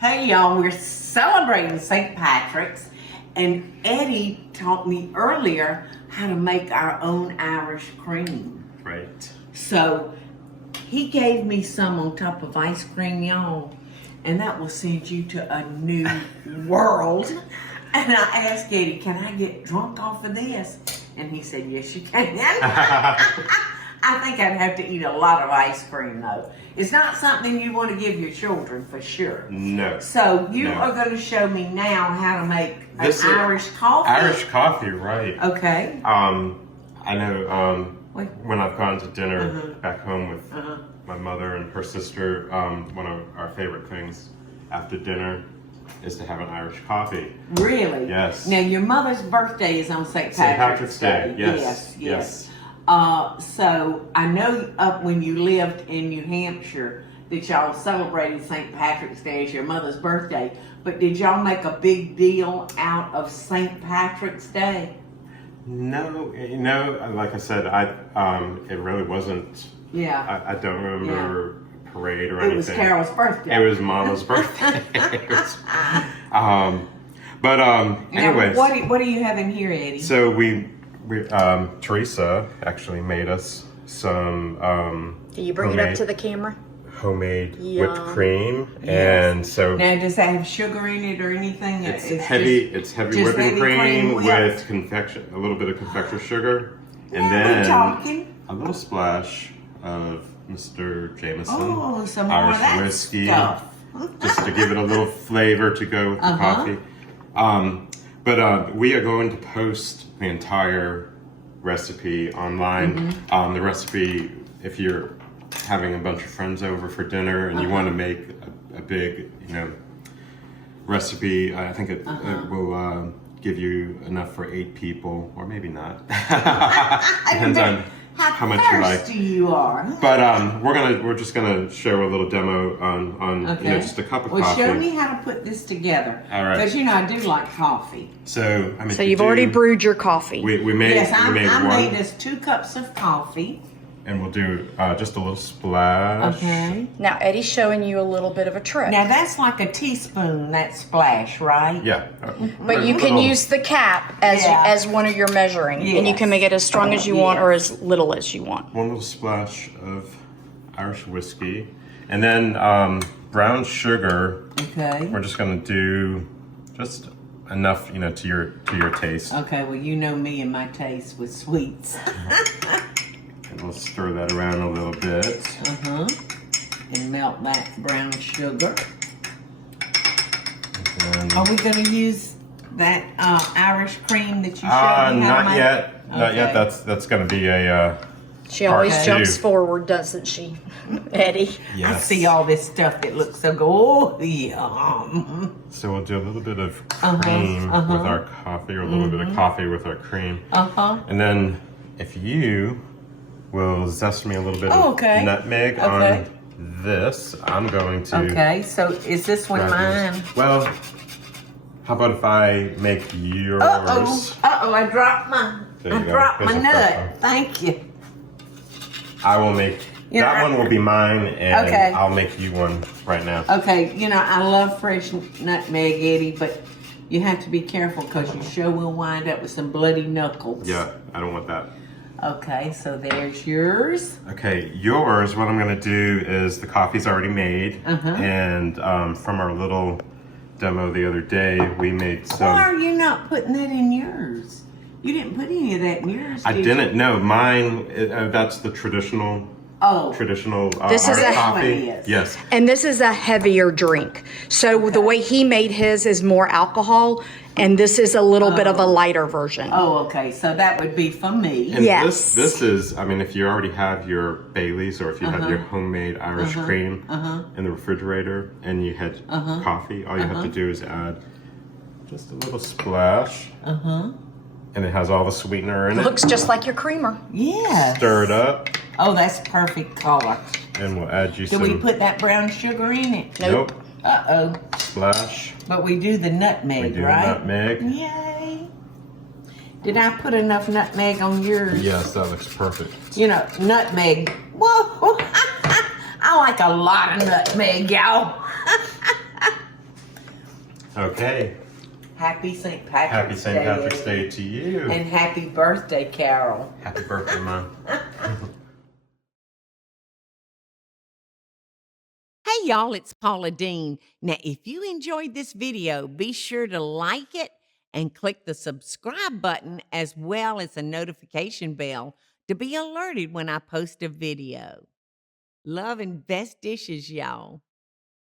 Hey y'all, we're celebrating St. Patrick's, and Eddie taught me earlier how to make our own Irish cream. Right. So he gave me some on top of ice cream, y'all, and that will send you to a new world. And I asked Eddie, can I get drunk off of this? And he said, yes, you can. I think I'd have to eat a lot of ice cream, though. It's not something you want to give your children, for sure. No. So you are going to show me now how to make Irish coffee. Irish coffee, right. Okay. I know when I've gone to dinner back home with my mother and her sister, one of our favorite things after dinner is to have an Irish coffee. Really? Yes. Now, your mother's birthday is on St. Patrick's Day. Yes. So I know up when you lived in New Hampshire that y'all celebrated St. Patrick's Day as your mother's birthday, but did y'all make a big deal out of St. Patrick's Day? No, like I said, it really wasn't. Yeah. I don't remember a parade or anything. It was Carol's birthday. It was Mama's birthday. Anyways. Now, what do you have in here, Eddie? So Teresa actually made us some Do you bring it up to the camera? homemade whipped cream, Yes. and so Now, does that have sugar in it or anything? it's heavy just whipping heavy cream whipped. with a little bit of confectioner sugar, and Now we're then talking. a little splash of Mr. Jameson Oh, some more of Irish that whiskey, stuff. just to give it a little flavor to go with the coffee. But we are going to post the entire recipe online. The recipe, if you're having a bunch of friends over for dinner and you want to make a big, recipe, I think it will give you enough for 8 people, or maybe not. Depends on how much you like. thirsty you are. But we're just gonna show a little demo on just a cup of Well, coffee. show me how to put this together. All right. Because I do like coffee. So So you've already brewed your coffee. We made Yes, I one, made us 2 cups of coffee. and we'll do just a little splash. Okay. Now Eddie's showing you a little bit of a trick. Now that's like a teaspoon, that splash, right? Yeah. But you can use the cap as one of your measuring. And you can make it as strong as you want or as little as you want. one little splash of Irish whiskey, and then brown sugar. Okay. We're just gonna do just enough, to your taste. Okay, well, you know me and my taste with sweets. And we'll stir that around a little bit. And melt that brown sugar. And Are we going to use that Irish cream that you showed me how to not make? yet. Not yet. That's going to be a. She always Part jumps 2. forward, doesn't she, Eddie? I see all this stuff that looks so good. Oh, yum. So we'll do a little bit of cream with our coffee, or a little bit of coffee with our cream. And then if you will zest me a little bit of nutmeg on this, I'm going to. Okay, so is this one mine? Well, how about if I make yours? I dropped my There you go. dropped my There's a nut. first one. Thank you. I will make that one will be mine, and Okay. I'll make you one right now. Okay, I love fresh nutmeg, Eddie, but you have to be careful because you sure will wind up with some bloody knuckles. Yeah, I don't want that. Okay, so there's yours. Okay, yours, what I'm gonna do is the coffee's already made, and from our little demo the other day, we made some. Why are you not putting that in yours? You didn't put any of that in yours, I did didn't know mine. That's the traditional. Traditional This is Irish a- coffee. Yes. And this is a heavier drink. So the way he made his is more alcohol, and this is a little bit of a lighter version. Oh, okay, so that would be for me. And Yes. this is, if you already have your Baileys, or if you have your homemade Irish cream in the refrigerator, and you had coffee, all you have to do is add just a little splash. And it has all the sweetener in it. Looks just like your creamer. Yeah. Stir it up, Oh, that's perfect color. and we'll add you Do some. we put that brown sugar in it? Nope. Uh-oh. Splash. But we do the nutmeg, We do right? nutmeg. Yay. Did I put enough nutmeg on yours? Yes, that looks perfect. Nutmeg. Whoa. I like a lot of nutmeg, y'all. Okay. Happy St. Happy Patrick's St. Day. Patrick's Day to you. And happy birthday, Carol. Happy birthday, Mom. Hey y'all, it's Paula Deen. Now, if you enjoyed this video, be sure to like it and click the subscribe button as well as the notification bell to be alerted when I post a video. Love and best dishes, y'all.